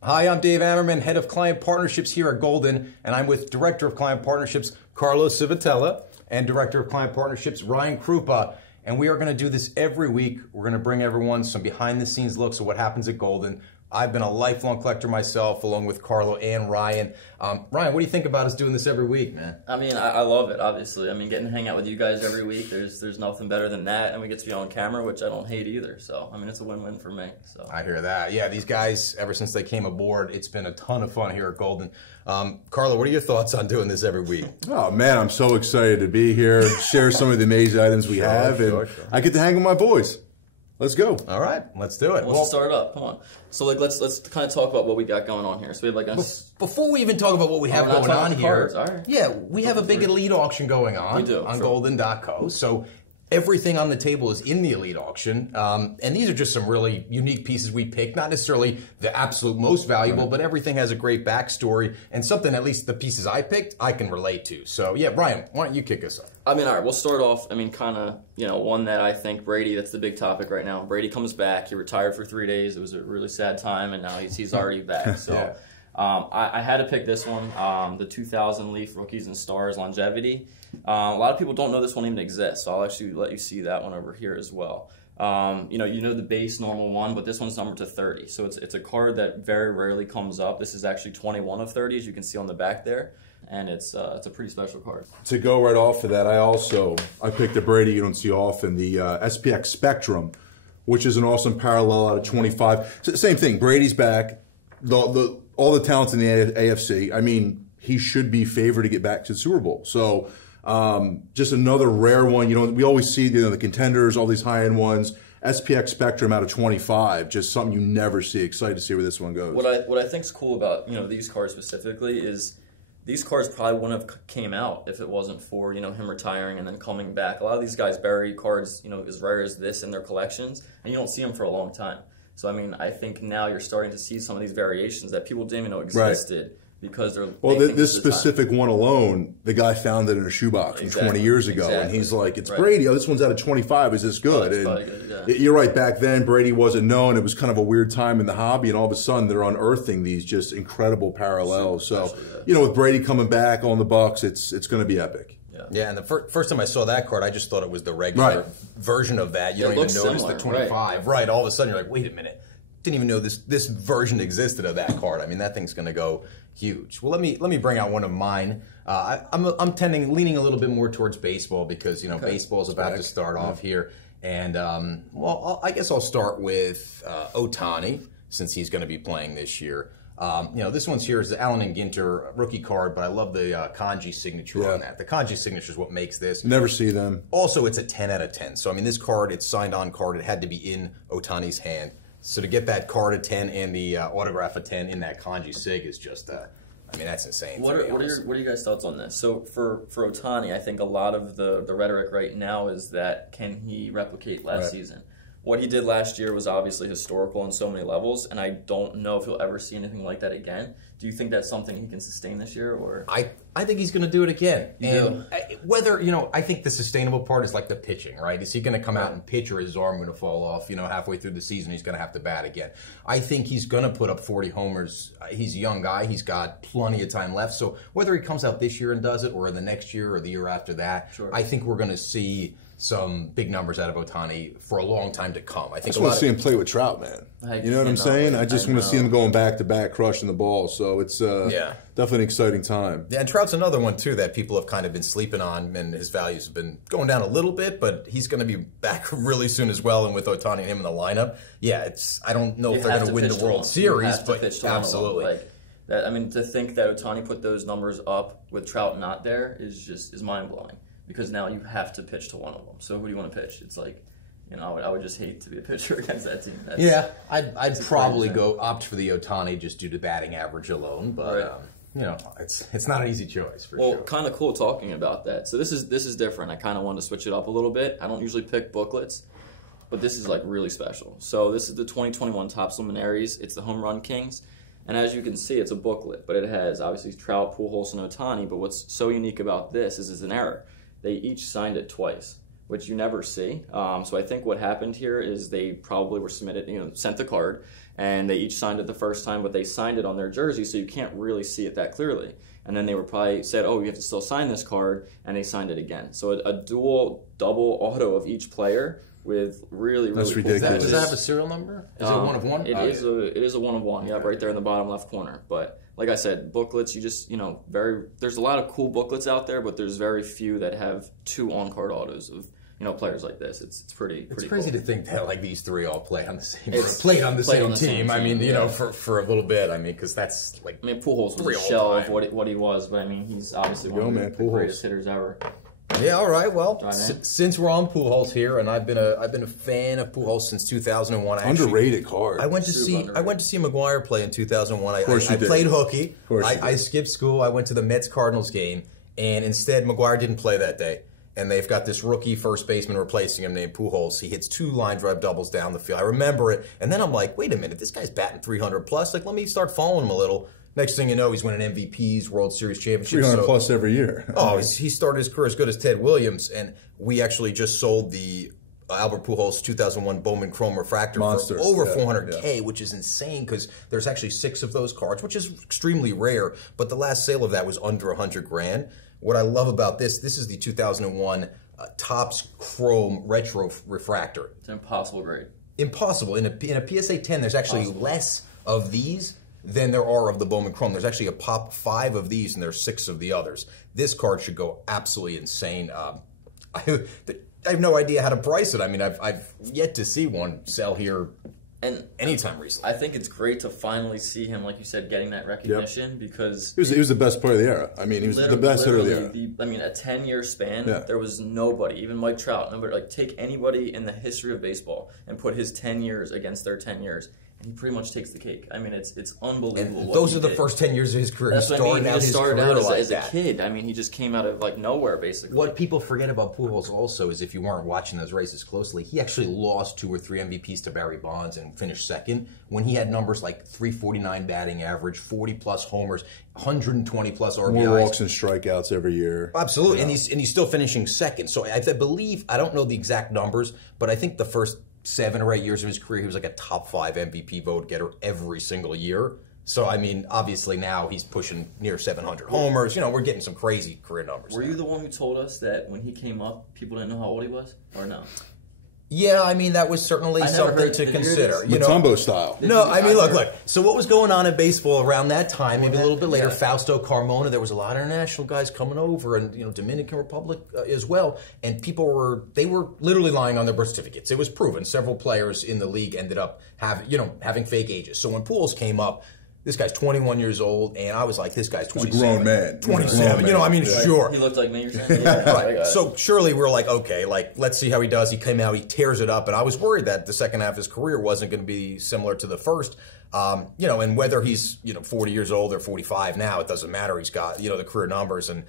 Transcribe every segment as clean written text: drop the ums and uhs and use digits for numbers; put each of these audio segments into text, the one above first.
Hi, I'm Dave Amerman, Head of Client Partnerships here at Goldin, and I'm with Director of Client Partnerships, Carlo Civitella, and Director of Client Partnerships, Ryan Krupa. And we are going to do this every week. We're going to bring everyone some behind-the-scenes looks of what happens at Goldin. I've been a lifelong collector myself, along with Carlo and Ryan. Ryan, what do you think about us doing this every week, man? I mean, I love it, obviously. I mean, getting to hang out with you guys every week, there's nothing better than that. And we get to be on camera, which I don't hate either. So, I mean, it's a win-win for me. So I hear that. Yeah, these guys, ever since they came aboard, it's been a ton of fun here at Goldin. Carlo, what are your thoughts on doing this every week? Oh, man, I'm so excited to be here, share some of the amazing items we have, and I get to hang with my boys. Let's go. All right, let's do it. Let's start up. Come on. So, like, let's kind of talk about what we got going on here. So we have like a before we even talk about what we have going on here. All right. Yeah, we have a big Elite auction going on. We do, on Goldin.co. So everything on the table is in the Elite auction, and these are just some really unique pieces we picked. Not necessarily the absolute most valuable, but everything has a great backstory and something. At least the pieces I picked, I can relate to. So yeah, Ryan, why don't you kick us off? I mean, all right, we'll start off, I mean, kind of, one that I think Brady, that's the big topic right now. Brady comes back. He retired for 3 days. It was a really sad time, and now he's already back. So Yeah. I had to pick this one, the 2000 Leaf Rookies and Stars Longevity. A lot of people don't know this one even exists, so I'll actually let you see that one over here as well. You know the base normal one, but this one's numbered to 30. So it's a card that very rarely comes up. This is actually 21 of 30, as you can see on the back there. And it's a pretty special card. To go right off of that, I picked a Brady you don't see often, the SPX Spectrum, which is an awesome parallel out of 25. So, same thing, Brady's back. All the talents in the AFC. I mean, he should be favored to get back to the Super Bowl. So just another rare one. We always see the contenders, all these high-end ones. SPX Spectrum out of 25, just something you never see. Excited to see where this one goes. What I think's cool about these cards specifically is these cards probably wouldn't have came out if it wasn't for him retiring and then coming back. A lot of these guys bury cards as rare as this in their collections, and you don't see them for a long time. So I mean, I think now you're starting to see some of these variations that people didn't even know existed. Right. Because they're this specific one alone, the guy found it in a shoebox from 20 years ago, and he's like, "It's Brady. Oh, this one's out of 25. Is this good?" You're right. Back then, Brady wasn't known. It was kind of a weird time in the hobby, and all of a sudden, they're unearthing these just incredible parallels. With Brady coming back on the Bucks, it's going to be epic. Yeah, and the first time I saw that card, I just thought it was the regular version of that. You don't even notice the 25. Right. All of a sudden, you're like, wait a minute. Didn't even know this version existed of that card. I mean, that thing's going to go huge. Well, let me bring out one of mine. I'm leaning a little bit more towards baseball because baseball's about to start off here, and I guess I'll start with Ohtani since he's going to be playing this year. This one's here is the Allen and Ginter rookie card, but I love the kanji signature on that. The kanji signature is what makes this. Never see them. Also, it's a 10 out of 10. So I mean, this card, it's signed on card. It had to be in Ohtani's hand. So to get that card at 10 and the autograph at 10 in that kanji sig is just, I mean, that's insane. What are you guys' thoughts on this? So for Ohtani, I think a lot of the rhetoric right now is that can he replicate last season? What he did last year was obviously historical on so many levels, and I don't know if he'll ever see anything like that again. Do you think that's something he can sustain this year, or? I think he's going to do it again. Whether, I think the sustainable part is like the pitching, right? Is he going to come out and pitch, or is his arm going to fall off, halfway through the season? He's going to have to bat again. I think he's going to put up 40 homers. He's a young guy. He's got plenty of time left. So whether he comes out this year and does it, or the next year, or the year after that, I think we're going to see some big numbers out of Ohtani for a long time to come. I just want to see him play with Trout, man. You know what I'm saying? I just want to see him going back to back, crushing the ball. So it's definitely an exciting time. Yeah, and Trout's another one too that people have kind of been sleeping on, and his values have been going down a little bit, but he's going to be back really soon as well. And with Ohtani and him in the lineup, I don't know if they're going to win the World Series, but absolutely. I mean, to think that Ohtani put those numbers up with Trout not there is mind blowing. Because now you have to pitch to one of them. So who do you want to pitch? It's like, I would just hate to be a pitcher against that team. I'd probably opt for the Ohtani just due to batting average alone. But it's not an easy choice for sure. Well, kind of cool talking about that. So this is different. I kind of wanted to switch it up a little bit. I don't usually pick booklets, but this is like really special. So this is the 2021 Topps Luminaries. It's the Home Run Kings. And as you can see, it's a booklet, but it has obviously Trout, Pujols, and Ohtani. But what's so unique about this is it's an error. They each signed it twice, which you never see. So I think what happened here is they probably were sent the card, and they each signed it the first time, but they signed it on their jersey, so you can't really see it that clearly. And then they were probably said, oh, you have to still sign this card, and they signed it again. So a double auto of each player with really That's cool ridiculous. Does that have a serial number? Is it one of one? It is a one of one. Yeah, right there in the bottom left corner. But like I said, booklets, you just, there's a lot of cool booklets out there, but there's very few that have 2 on-card autos of players like this. It's pretty crazy cool. to think that like these 3 all play on the same team. I mean, for a little bit. I mean, because that's like Pujols was a shell of what he was, but I mean, he's obviously one of the greatest hitters ever. Yeah, all right. Well, since we're on Pujols here, and I've been a fan of Pujols since 2001. Underrated card. I went to see McGuire play in 2001. I played hooky. I skipped school. I went to the Mets-Cardinals game, and instead McGuire didn't play that day. And they've got this rookie first baseman replacing him named Pujols. He hits 2 line drive doubles down the field. I remember it. And then I'm like, wait a minute, this guy's batting 300 plus. Like, let me start following him a little. Next thing you know, he's winning MVPs, World Series championships. 300 plus every year. He started his career as good as Ted Williams. And we actually just sold the Albert Pujols 2001 Bowman Chrome Refractor for over $400K, which is insane because there's actually 6 of those cards, which is extremely rare. But the last sale of that was under $100,000. What I love about this is the 2001 Topps Chrome Retro Refractor. It's an impossible grade. Impossible. In a PSA 10, there's actually less of these than there are of the Bowman Chrome. There's actually a pop 5 of these, and there's 6 of the others. This card should go absolutely insane. I have no idea how to price it. I mean, I've yet to see one sell here anytime recently. I think it's great to finally see him, like you said, getting that recognition because he was the best player of the era. I mean, he was the best hitter of the era. A 10-year span, there was nobody, even Mike Trout, take anybody in the history of baseball and put his 10 years against their 10 years. And he pretty much takes the cake. I mean, it's unbelievable. And those are the first 10 years of his career. That's what I mean. He started out as a kid. I mean, he just came out of nowhere, basically. What people forget about Pujols also is if you weren't watching those races closely, he actually lost 2 or 3 MVPs to Barry Bonds and finished second when he had numbers like 349 batting average, 40 plus homers, 120 plus RBIs. More walks and strikeouts every year. Absolutely, and he's still finishing second. So I believe, I don't know the exact numbers, but I think the first 7 or 8 years of his career, he was like a top 5 MVP vote getter every single year. So, I mean, obviously now he's pushing near 700 homers. We're getting some crazy career numbers. Were you the one who told us that when he came up, people didn't know how old he was? Or no? Yeah, I mean, that was certainly something to consider. Mutombo style. No, I mean, look. So what was going on in baseball around that time, maybe a little bit later, Fausto Carmona, there was a lot of international guys coming over, and, Dominican Republic as well, and people were literally lying on their birth certificates. It was proven. Several players in the league ended up having fake ages. So when Pujols came up, this guy's 21 years old, and I was like, this guy's 27. He's a grown man. 27. Sure. He looked like me, you're saying? Yeah, right. So surely we're like, okay, let's see how he does. He came out, he tears it up, and I was worried that the second half of his career wasn't going to be similar to the first. And whether he's, 40 years old or 45 now, it doesn't matter. He's got, the career numbers, and,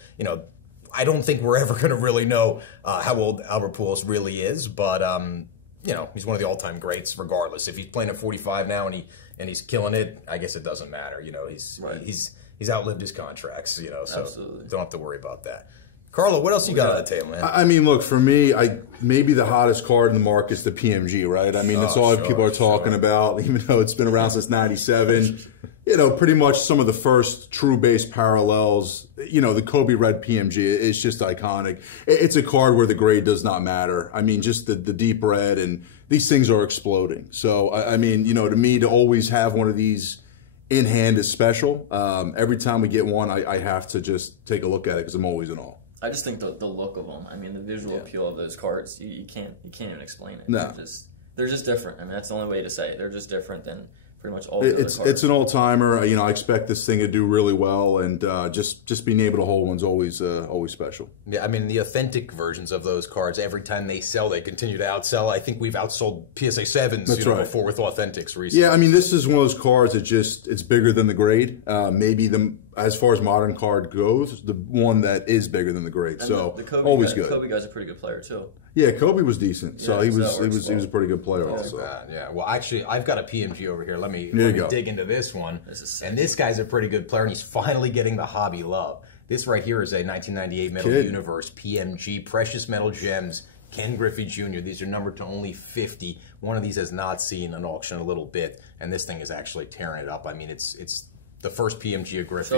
I don't think we're ever going to really know how old Albert Pujols really is, but, he's one of the all-time greats regardless. If he's playing at 45 now and he's killing it, I guess it doesn't matter. He's outlived his contracts, so Absolutely. Don't have to worry about that. Carlo, what else you got on the table, man? I mean, look, for me, maybe the hottest card in the market is the PMG, right? I mean, that's all people are talking about, even though it's been around since '97. Pretty much some of the first true base parallels. The Kobe Red PMG is just iconic. It's a card where the grade does not matter. I mean, just the deep red, and these things are exploding. So, I mean, to me, to always have one of these in hand is special. Every time we get one, I have to just take a look at it because I'm always in awe. I just think the look of them. I mean, the visual appeal of those cards. You can't even explain it. No. They're just different. I mean, that's the only way to say it. They're just different than pretty much all the other cards. It's an old timer. I expect this thing to do really well, and just being able to hold one's always special. Yeah, I mean the authentic versions of those cards, every time they sell, they continue to outsell. I think we've outsold PSA 7s before with authentics recently. Yeah, I mean this is one of those cards that it's bigger than the grade. Maybe as far as modern card goes, the one that is bigger than the grade. And so the Kobe always guy, good. Kobe guy's a pretty good player too. Yeah, Kobe was decent. So he was a pretty good player also. Yeah. Well, actually, I've got a PMG over here. Let me dig into this one. And this guy's a pretty good player, and he's finally getting the hobby love. This right here is a 1998 Metal Universe PMG Precious Metal Gems Ken Griffey Jr. These are numbered to only 50. One of these has not seen an auction in a little bit, and this thing is actually tearing it up. I mean, it's the first PMG of Griffey.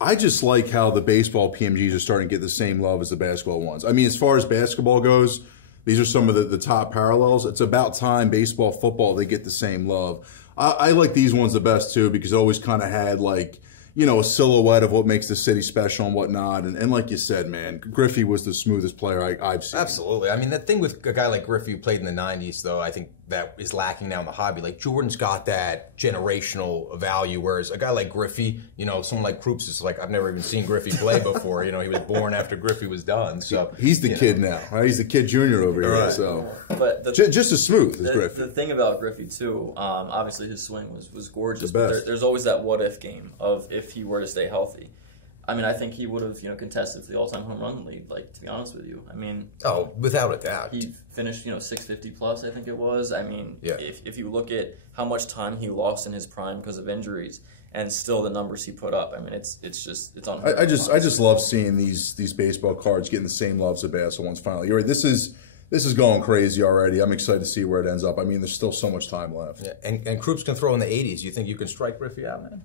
I just like how the baseball PMGs are starting to get the same love as the basketball ones. I mean, as far as basketball goes, these are some of the top parallels. It's about time baseball, football, they get the same love. I like these ones the best, too, because it always kind of had, like, you know, a silhouette of what makes the city special and whatnot. And like you said, man, Griffey was the smoothest player I've seen. Absolutely. I mean, the thing with a guy like Griffey who played in the 90s, though, I think that is lacking now in the hobby. Like, Jordan's got that generational value, whereas a guy like Griffey, you know, someone like Krupa is like, I've never even seen Griffey play before. You know, he was born after Griffey was done. So he's the kid now, right? He's the kid junior over here. Right. So, but just as smooth as Griffey. The thing about Griffey, too, obviously his swing was gorgeous. But there's always that what-if game of if he were to stay healthy. I mean, I think he would have, you know, contested for the all-time home run lead. Like, to be honest with you, I mean, without a doubt, he finished, you know, 650 plus. I think it was. I mean, if you look at how much time he lost in his prime because of injuries, and still the numbers he put up, I mean, it's unreal. I just love seeing these baseball cards getting the same love as the basketball ones. Finally, you're right. This is going crazy already. I'm excited to see where it ends up. I mean, there's still so much time left. Yeah. And Krupa can throw in the 80s. You think you can strike Griffey out, man?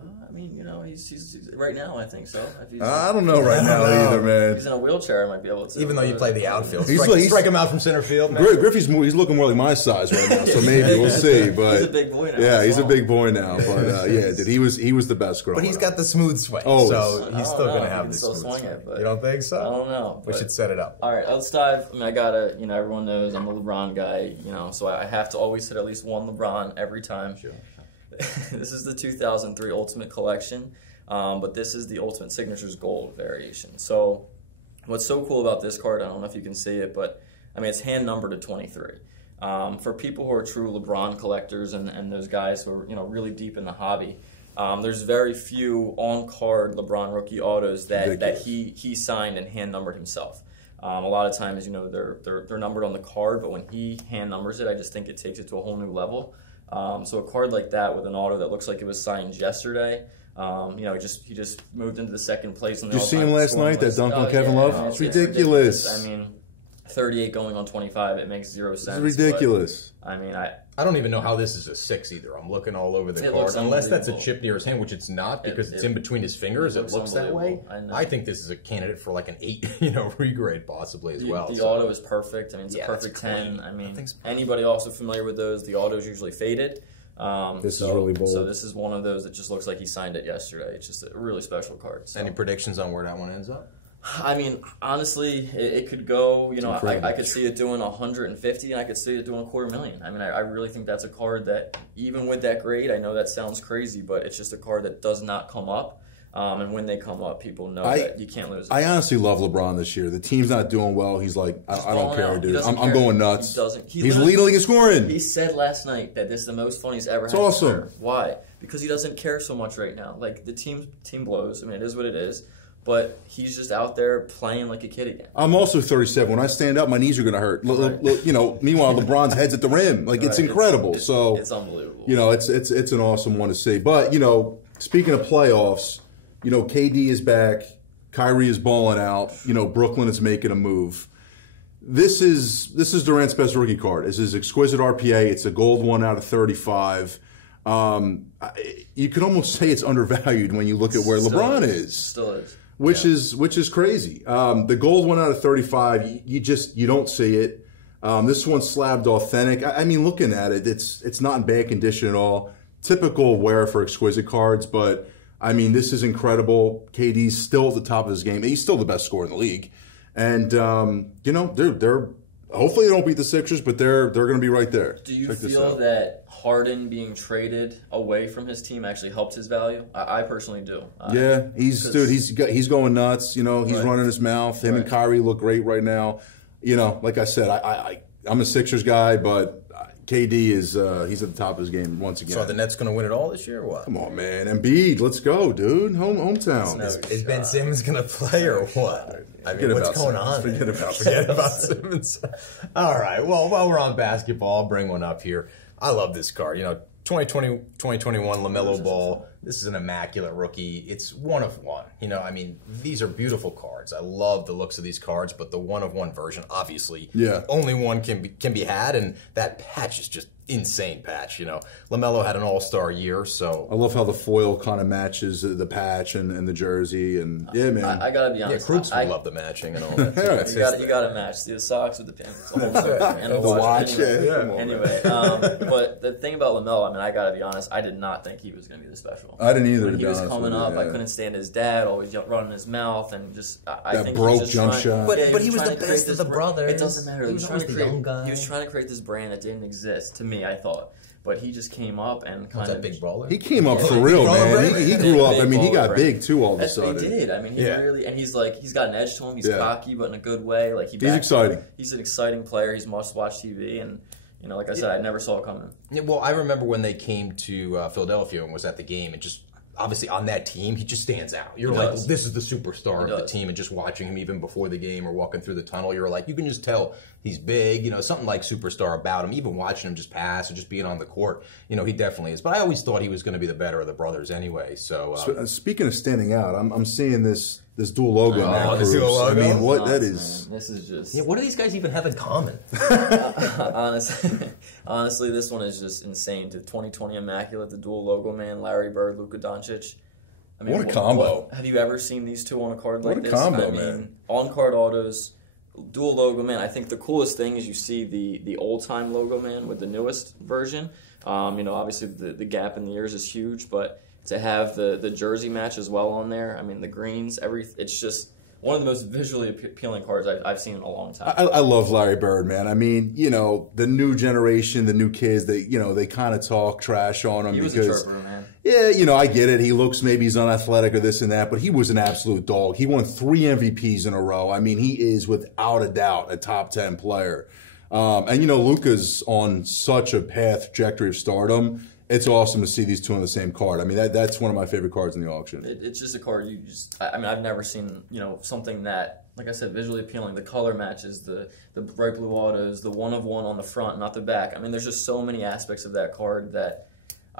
I mean, you know, he's right now. I think so. I don't know right now either, man. If he's in a wheelchair, I might be able to. Even though you play the outfield, strike him out from center field. Man. Griffey's he's looking more like my size right now, so maybe we'll see. But he's a big boy now. Yeah, he's a big boy now. But yeah, dude, he was the best growing up. But he's got the smooth swing, so he's still going to have the smooth swing. You don't think so? I don't know. We should set it up. All right, let's dive. I mean, I gotta. You know, everyone knows I'm a LeBron guy. You know, so I have to always hit at least one LeBron every time. Sure. This is the 2003 Ultimate Collection. But this is the Ultimate Signatures Gold variation. So what's so cool about this card, I don't know if you can see it, but I mean, it's hand numbered to 23. For people who are true LeBron collectors and those guys who are, you know, really deep in the hobby, there's very few on-card LeBron rookie autos that he signed and hand numbered himself. A lot of times, you know, they're numbered on the card, but when he hand numbers it, I just think it takes it to a whole new level. So a card like that with an auto that looks like it was signed yesterday, you know, he just moved into the second place. Did you see him last night, that dunk on Kevin Love? It's ridiculous. I mean, 38 going on 25, it makes 0 sense. It's ridiculous. I mean, I don't even know how this is a 6 either. I'm looking all over the card. Unless that's a chip near his hand, which it's not because it's in between his fingers. It looks that way. I think this is a candidate for like an 8, you know, regrade possibly as well. The auto is perfect. I mean, it's a perfect 10. I mean, anybody also familiar with those? The auto is usually faded. This is really bold. So this is one of those that just looks like he signed it yesterday. It's just a really special card. So. Any predictions on where that one ends up? I mean, honestly, it could go, you know, I could see it doing 150 and I could see it doing $250,000. I mean, I really think that's a card that, even with that grade, I know that sounds crazy, but it's just a card that does not come up. And when they come up, people know that you can't lose it. I honestly love LeBron this year. The team's not doing well. He's like, I don't care, dude. I'm going nuts. He's leading in scoring. He said last night that this is the most fun he's ever had. It's awesome. Why? Because he doesn't care so much right now. Like, the team blows. I mean, it is what it is. But he's just out there playing like a kid again. I'm also 37. When I stand up, my knees are going to hurt. You know, meanwhile, LeBron's head's at the rim. Like, it's incredible. It's unbelievable. You know, it's an awesome one to see. But, you know, speaking of playoffs, you know, KD is back. Kyrie is balling out. You know, Brooklyn is making a move. This is Durant's best rookie card. It's his exquisite RPA. It's a gold 1 out of 35. You could almost say it's undervalued when you look at where LeBron is. Still is. Which is crazy. The gold 1 out of 35, you don't see it. This one's slabbed authentic. I mean, looking at it, it's not in bad condition at all. Typical wear for exquisite cards, but I mean, this is incredible. KD's still at the top of his game. He's still the best scorer in the league, and you know, they're hopefully they don't beat the Sixers, but they're going to be right there. Do you feel that Harden being traded away from his team actually helped his value? I personally do. Yeah, he's going nuts. You know, he's running his mouth. Him and Kyrie look great right now. You know, like I said, I'm a Sixers guy, but KD is he's at the top of his game once again. So are the Nets going to win it all this year or what? Come on, man. Embiid, let's go, dude. Hometown. Is Ben Simmons going to play or what? I mean, what's going on? Forget about Simmons. All right. Well, while we're on basketball, I'll bring one up here. I love this card. You know, 2021 LaMelo Ball. This is an immaculate rookie. It's one of one. You know, I mean, these are beautiful cards. I love the looks of these cards, but the one of one version, obviously, only one can be had, and that patch is just insane patch. You know, LaMelo had an all-star year, so I love how the foil kind of matches the patch and the jersey, and yeah, man. I gotta be honest. Krupa would love the matching and all that. You gotta match the socks with the pants, and the watch. Anyway, but the thing about LaMelo, I mean, I gotta be honest. I did not think he was gonna be this special. I didn't either. When he was coming up, I couldn't stand his dad always running his mouth and just. I think broke he was just jump trying, shot. But he was the best of the brothers. It doesn't matter. He was trying to create this brand that didn't exist. To me, I thought. But he just came up and kind of big brawler. He came up for real, man. He grew up. I mean, he got big too all of a sudden. He did. I mean, he really, and he's got an edge to him. He's cocky, but in a good way. Like he's exciting. He's an exciting player. He's must-watch TV, and you know, like I said, I never saw it coming. Yeah, well, I remember when they came to Philadelphia and was at the game, and just obviously on that team, he just stands out. You're like, this is the superstar of the team, and just watching him even before the game or walking through the tunnel, you're like, you can just tell he's big, you know, something like superstar about him. Even watching him just pass or just being on the court, you know, he definitely is. But I always thought he was going to be the better of the brothers anyway. So speaking of standing out, I'm seeing this dual logo in that this dual logo? I mean, what that is? Man. This is just. Yeah, what do these guys even have in common? Honestly, this one is just insane. The 2020 Immaculate, the dual logo, man, Larry Bird, Luka Doncic. I mean, what a combo! Have you ever seen these two on a card like this? What a combo, I mean, man! On-card autos, dual logo, man. I think the coolest thing is you see the old-time logo, man, with the newest version. You know, obviously the gap in the years is huge, but to have the jersey match as well on there, I mean, the greens, it's just one of the most visually appealing cards I've seen in a long time. I love Larry Bird, man. I mean, you know, the new generation, the new kids, they kind of talk trash on him. He was a chirper, man. Yeah, you know, I get it. He looks, maybe he's unathletic or this and that, but he was an absolute dog. He won 3 MVPs in a row. I mean, he is without a doubt a top 10 player. And, you know, Luka's on such a trajectory of stardom. It's awesome to see these two on the same card. I mean, that's one of my favorite cards in the auction. It's just a card I mean, I've never seen, you know, something that, like I said, visually appealing. The color matches, the bright blue autos, the one of one on the front, not the back. I mean, there's just so many aspects of that card that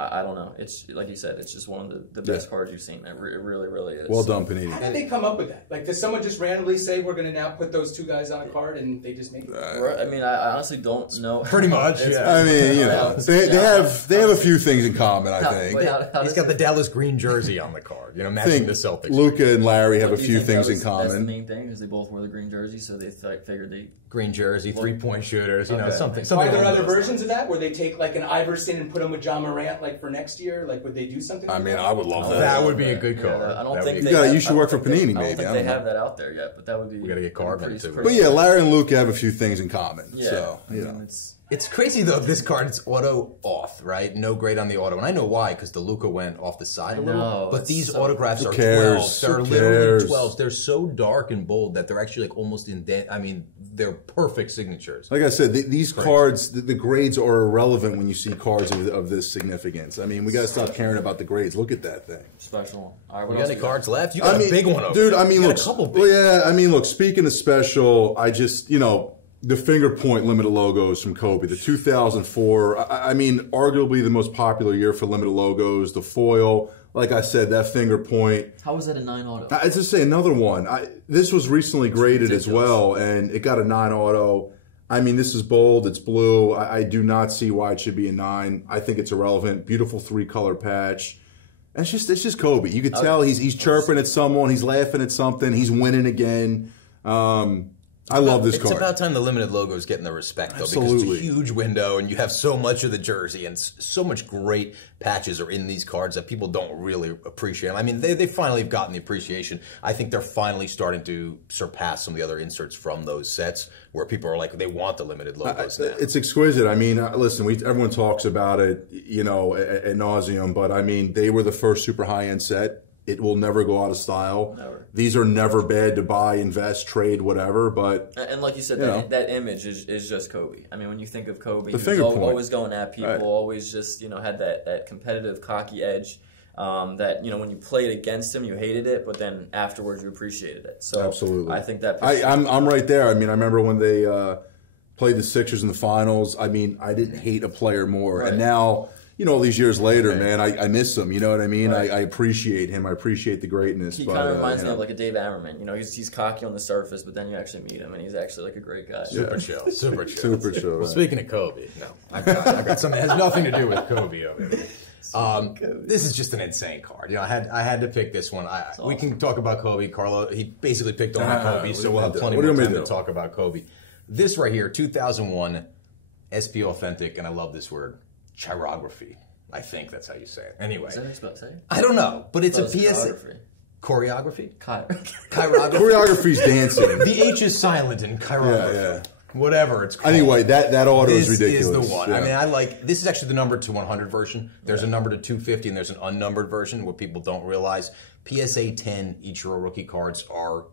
I don't know. It's like you said, it's just one of the best cards you've seen. It really, really is. Well done, Panini. How did they come up with that? Like, does someone just randomly say we're going to now put those two guys on a card and they just make it? I mean, I honestly don't know. Pretty much, yeah. I mean, you know, they have a few things in common, I think. He's got the Dallas green jersey on the card, you know, matching the Celtics. Luka and Larry have a few things in common. That's the main thing, is they both wore the green jersey, so they figured they... Green jersey, 3-point shooters, you know, something. Are there other versions of that where they take like an Iverson and put him with John Morant like for next year? Like, would they do something? I mean, I would love that. That would be a good card. I don't think you should work for Panini, maybe. I don't think they have that out there yet, but that would be. We got to get Carbon too. But yeah, Larry and Luka have a few things in common. Yeah, so you know. It's crazy though. This card, it's auto off, right? No grade on the auto, and I know why, because the Luka went off the side a little. But these autographs are 12. They're literally 12s. They're so dark and bold that they're actually like almost indent. I mean, they're perfect signatures. Like I said, these cards, the grades are irrelevant when you see cards of this significance. I mean, we got to stop caring about the grades. Look at that thing. Special. All right, we got any cards left? You got a big one over dude. I mean, look, a couple big. Well, yeah. I mean, look. Speaking of special, I just the finger point limited logos from Kobe, the 2004. I mean, arguably the most popular year for limited logos. The foil, like I said, that finger point. How was that a 9 auto? I just say another one. This was recently graded as well, and it got a 9 auto. I mean, this is bold. It's blue. I do not see why it should be a 9. I think it's irrelevant. Beautiful 3-color patch. It's just Kobe. You could tell he's chirping at someone. He's laughing at something. He's winning again. I love this card. It's about time the limited logos getting the respect, though, because it's a huge window, and you have so much of the jersey, and so much great patches are in these cards that people don't really appreciate. I mean, they finally have gotten the appreciation. I think they're finally starting to surpass some of the other inserts from those sets, where people are like, they want the limited logos now. It's exquisite. I mean, listen, everyone talks about it, ad nauseum, but I mean, they were the first super high-end set. It will never go out of style. Never. These are never bad to buy, invest, trade, whatever. But and like you said, that image is just Kobe. I mean, when you think of Kobe, the he finger was point. Always going at people, always just had that competitive, cocky edge. That when you played against him, you hated it, but then afterwards you appreciated it. So absolutely, I think that I'm right there. I mean, I remember when they played the Sixers in the finals. I mean, I didn't hate a player more, and now. all these years later, man, I miss him. You know what I mean? Right. I appreciate him. I appreciate the greatness. He kind of reminds me of like a Dave Amerman. He's cocky on the surface, but then you actually meet him, and he's actually like a great guy. Super chill. Super chill. Super chill. Well, speaking of Kobe, I got something that has nothing to do with Kobe over here. This is just an insane card. I had to pick this one. We can talk about Kobe. Carlo, he basically picked only Kobe, so we'll have plenty more time to talk about Kobe. This right here, 2001 SP Authentic, and I love this word, chirography. I think that's how you say it. Anyway. Is that what you're supposed to say? I don't know, but it's a PSA. Choreography? Chirography. Choreography's dancing. The H is silent in chirography. Yeah. Whatever it's called. Anyway, that auto is ridiculous. This is the one. Yeah. I mean, this is actually the number to 100 version. There's a number to 250 and there's an unnumbered version, what people don't realize. PSA 10 Ichiro rookie cards are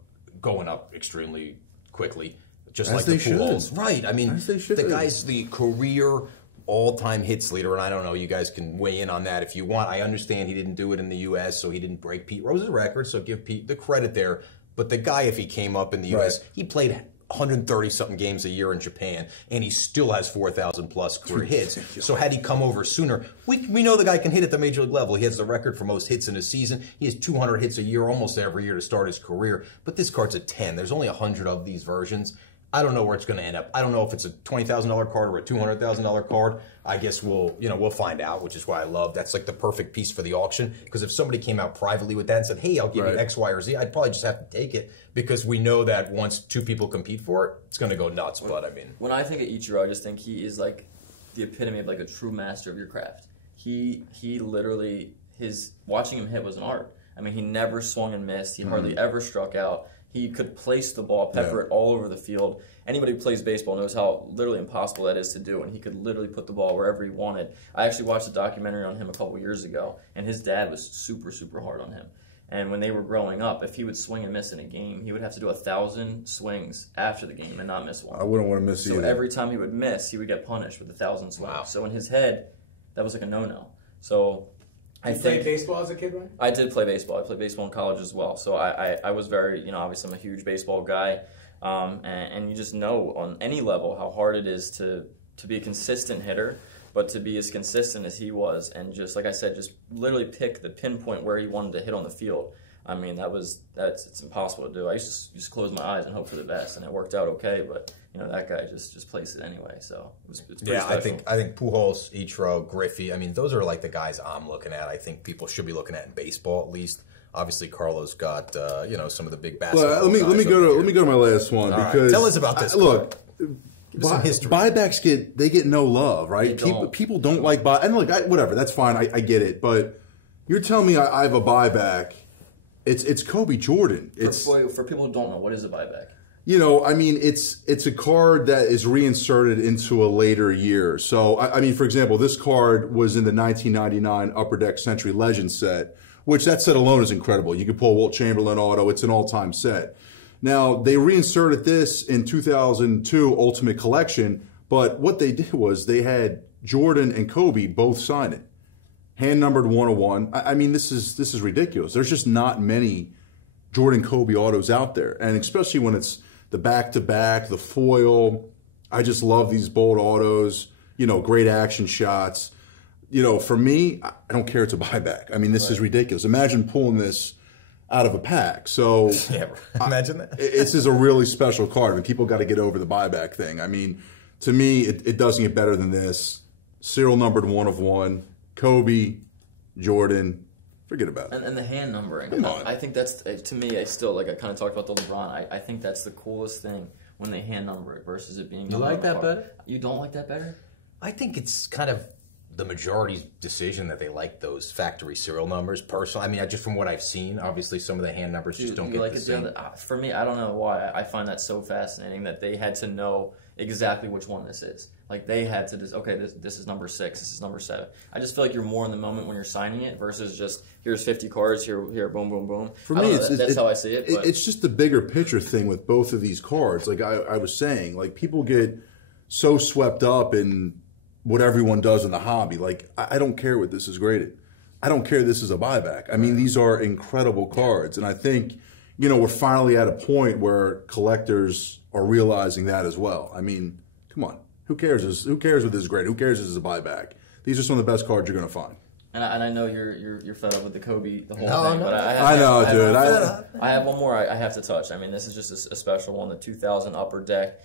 going up extremely quickly. Just like the Pujols. Right. I mean, the guy's the career all-time hits leader, and I don't know, you guys can weigh in on that if you want. I understand he didn't do it in the U.S., so he didn't break Pete Rose's record, so give Pete the credit there. But the guy, if he came up in the U.S., he played 130-something games a year in Japan, and he still has 4,000-plus career hits. So had he come over sooner, we know the guy can hit at the major league level. He has the record for most hits in a season. He has 200 hits a year almost every year to start his career. But this card's a 10. There's only 100 of these versions. I don't know where it's going to end up. I don't know if it's a $20,000 card or a $200,000 card. I guess we'll find out, which is why I love that's like the perfect piece for the auction. Because if somebody came out privately with that and said, "Hey, I'll give you X, Y, or Z," I'd probably just have to take it because we know that once two people compete for it, it's going to go nuts. But I mean, when I think of Ichiro, I just think he is like the epitome of like a true master of your craft. He literally watching him hit was an art. I mean, he never swung and missed. He hardly ever struck out. He could place the ball, pepper it all over the field. Anybody who plays baseball knows how literally impossible that is to do, and he could literally put the ball wherever he wanted. I actually watched a documentary on him a couple years ago, and his dad was super, super hard on him. And when they were growing up, if he would swing and miss in a game, he would have to do 1,000 swings after the game and not miss one. I wouldn't want to miss either. So every time he would miss, he would get punished with 1,000 swings. Wow. So in his head, that was like a no-no. So you played baseball as a kid, right? I did play baseball. I played baseball in college as well. So I was very, obviously I'm a huge baseball guy. And you just know on any level how hard it is to be a consistent hitter, but to be as consistent as he was and just, like I said, just literally pick the pinpoint where he wanted to hit on the field. I mean, it's impossible to do. I used to just close my eyes and hope for the best, and it worked out okay, but that guy just placed it anyway, so it's pretty special. I think Pujols, Ichiro, Griffey, I mean, those are like the guys I'm looking at. I think people should be looking at in baseball at least. Obviously, Carlo's got some of the big basketball. Well, let me go to my last one because tell us about this. Look, some history. Buybacks get no love, right? People don't like buy. And look, whatever, that's fine. I get it, but you're telling me I have a buyback. It's Kobe Jordan. For people who don't know, what is a buyback? I mean, it's a card that is reinserted into a later year. So, I mean, for example, this card was in the 1999 Upper Deck Century Legend set, which that set alone is incredible. You can pull Wilt Chamberlain auto. It's an all-time set. Now, they reinserted this in 2002 Ultimate Collection, but what they did was they had Jordan and Kobe both sign it. Hand numbered 101. I mean, this is ridiculous. There's just not many Jordan Kobe autos out there, and especially when it's the back-to-back, the foil. I just love these bold autos. Great action shots. For me, I don't care. It's a buyback. I mean, this is ridiculous. Imagine pulling this out of a pack. So imagine that. This is a really special card. I mean, people got to get over the buyback thing. I mean, to me, it doesn't get better than this. Serial numbered 1 of 1. Kobe, Jordan, forget about it. And the hand numbering. Come on. I think that's, to me, I kind of talked about the LeBron. I think that's the coolest thing when they hand number it versus it being. You like that better? You don't like that better? I think it's kind of the majority's decision that they like those factory serial numbers. Personally, I mean, just from what I've seen, obviously some of the hand numbers just don't get the same. For me, I don't know why. I find that so fascinating that they had to know exactly which one this is. Like they had to this is number 6, this is number 7. I just feel like you're more in the moment when you're signing it versus just here's 50 cards, here, boom, boom, boom. For me, that's how I see it. It's just the bigger picture thing with both of these cards. Like I was saying, like people get so swept up in what everyone does in the hobby. Like I don't care what this is graded. I don't care this is a buyback. I mean, these are incredible cards, and I think we're finally at a point where collectors are realizing that as well. I mean, come on. Who cares? Who cares what this is graded? Who cares if this is a buyback? these are some of the best cards you're going to find. And I know you're fed up with the Kobe, the whole thing, No. but I know, dude. I have one more I have to touch. I mean, this is just a special one, the 2000 Upper Deck.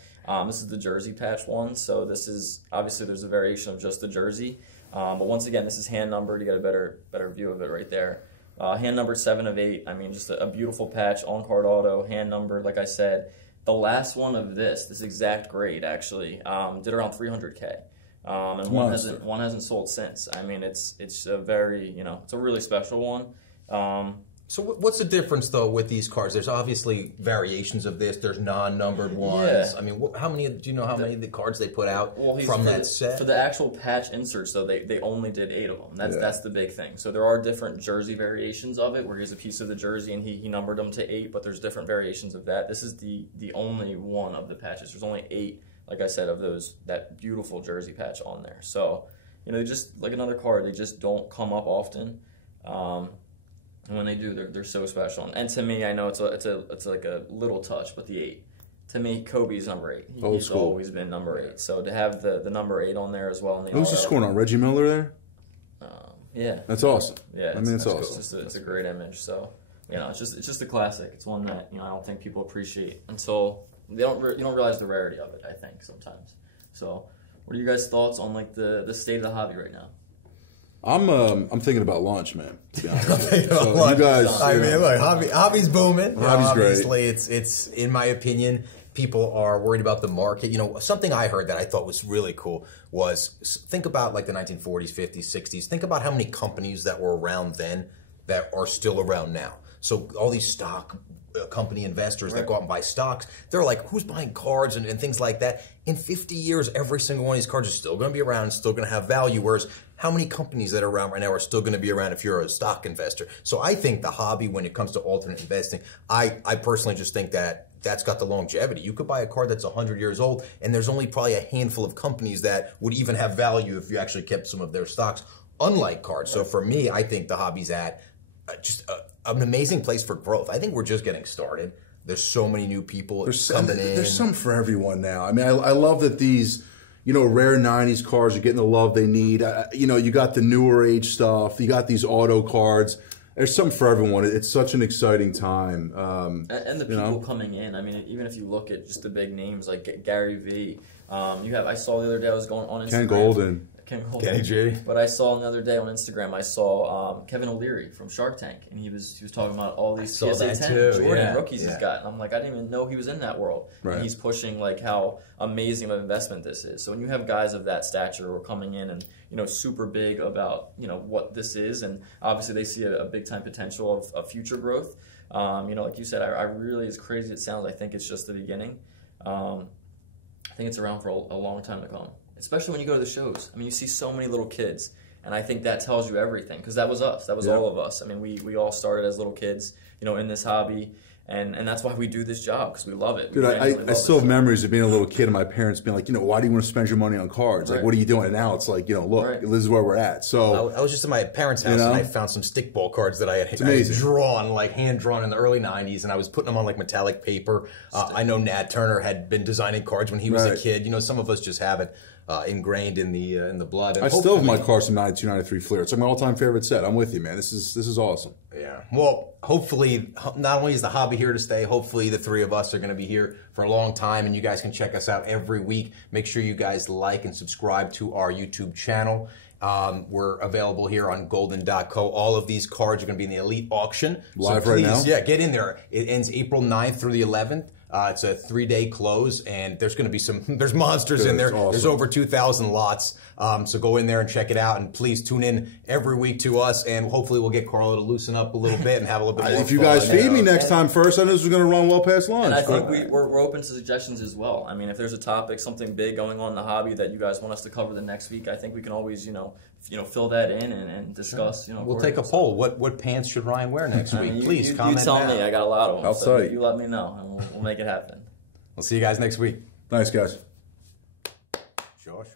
This is the jersey patch one, so this is, obviously there's a variation of just the jersey. But once again, this is hand numbered. You get a better view of it right there. Hand numbered 7 of 8. I mean, just a beautiful patch, on-card auto, hand numbered, like I said. The last one of this exact grade, actually, did around 300K. And one hasn't sold since. I mean, it's a very, it's a really special one. So what's the difference, though, with these cards? There's obviously variations of this. There's non-numbered ones. Yeah. I mean, do you know how many of the cards they put out from that set? For the actual patch inserts, though, they only did 8 of them. That's the big thing. So there are different jersey variations of it, where here's a piece of the jersey and he numbered them to 8, but there's different variations of that. This is the only one of the patches. There's only 8, like I said, of that beautiful jersey patch on there. So, just like another card, they just don't come up often. And when they do, they're so special. And to me, I know it's like a little touch, but the 8. To me, Kobe's number 8. He's always been number 8. So to have the number 8 on there as well. Who's the scoring on? Reggie Miller there? Yeah. That's awesome. Yeah, it's awesome. It's a great image. So it's just a classic. It's one that I don't think people appreciate until you don't realize the rarity of it. I think sometimes. So, what are you guys' thoughts on like the state of the hobby right now? I'm thinking about lunch, man. To be honest. You guys, I mean, look, hobby's booming. Hobby's great. Obviously, it's in my opinion, people are worried about the market. Something I heard that I thought was really cool was think about like the 1940s, 50s, 60s. Think about how many companies that were around then that are still around now. So all these stock company investors that go out and buy stocks, they're like, who's buying cards and things like that? In 50 years, every single one of these cards is still going to be around and still going to have value, whereas how many companies that are around right now are still going to be around if you're a stock investor? So I think the hobby, when it comes to alternate investing, I personally just think that's got the longevity. You could buy a card that's 100 years old, and there's only probably a handful of companies that would even have value if you actually kept some of their stocks, unlike cards. So for me, I think the hobby's at just an amazing place for growth. I think we're just getting started. There's so many new people coming in. There's some for everyone now. I mean, I love that these, rare 90s cards are getting the love they need. You got the newer age stuff. You got these auto cards. There's something for everyone. It's such an exciting time. And the people coming in. I mean, even if you look at just the big names like Gary V. I saw the other day I was going on Instagram. Ken Goldin. Kenny G. But I saw another day on Instagram, I saw Kevin O'Leary from Shark Tank, and he was talking about all these PSA 10 Jordan rookies he's got. And I'm like, I didn't even know he was in that world. Right. And he's pushing like how amazing of an investment this is. So when you have guys of that stature who are coming in and super big about what this is, and obviously they see a big time potential of future growth. Like you said, I really, as crazy as it sounds, I think it's just the beginning. I think it's around for a long time to come. Especially when you go to the shows. I mean, you see so many little kids, and I think that tells you everything, because that was us. That was all of us. I mean, we all started as little kids, in this hobby, and that's why we do this job, because we love it. Dude, I still have memories of being a little kid and my parents being like, why do you want to spend your money on cards? Like, what are you doing? And now it's like, look, this is where we're at. So I was just at my parents' house, and I found some stickball cards that I had drawn, like hand-drawn in the early 90s, and I was putting them on like metallic paper. I know Nat Turner had been designing cards when he was a kid. Some of us just have it ingrained in the blood. And I still have my Carson 92, 93 Fleer. It's like my all-time favorite set. I'm with you, man. This is awesome. Yeah. Well, hopefully, not only is the hobby here to stay, hopefully the three of us are going to be here for a long time, and you guys can check us out every week. Make sure you guys like and subscribe to our YouTube channel. We're available here on Goldin.co. All of these cards are going to be in the Elite auction. Live right now? Yeah, get in there. It ends April 9th through the 11th. It's a 3-day close, and there's going to be there's monsters in there. Awesome. There's over 2,000 lots. So go in there and check it out, and please tune in every week to us, and hopefully we'll get Carlo to loosen up a little bit and have a little bit more fun. If you guys feed me next time first, I know this is going to run well past lunch. And I think we're open to suggestions as well. I mean, if there's a topic, something big going on in the hobby that you guys want us to cover the next week, I think we can always, fill that in and discuss. We'll take a poll. What pants should Ryan wear next week? Please comment. You tell me. I got a lot of them. I'll tell you. You let me know, and we'll make it happen. We'll see you guys next week. Thanks, guys. Sure.